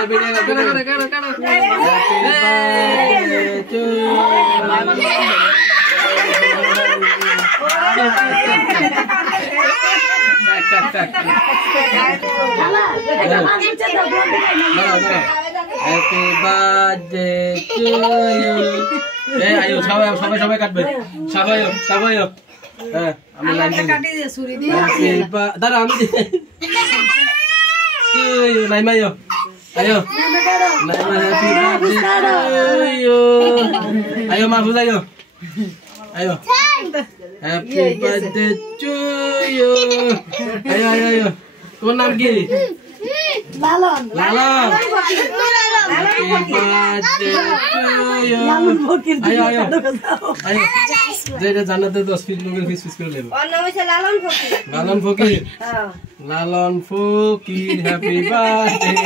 Happy birthday to you. Ayo সবাই কাটবে সবাই আমি লাইন কাটি দিয়ে ছুরি দিয়ে দাঁড়া আমি to you Naima ayo Naima happy birthday to you ayo Mahfuz ayo happy birthday to you ayo তোমার নাম কি লালন happy birthday to you ayo জান্নাতে 10 পিস লোকের পিস করে নেব ওর নাম হইছে লালন ফকির হ্যাপি বার্থডে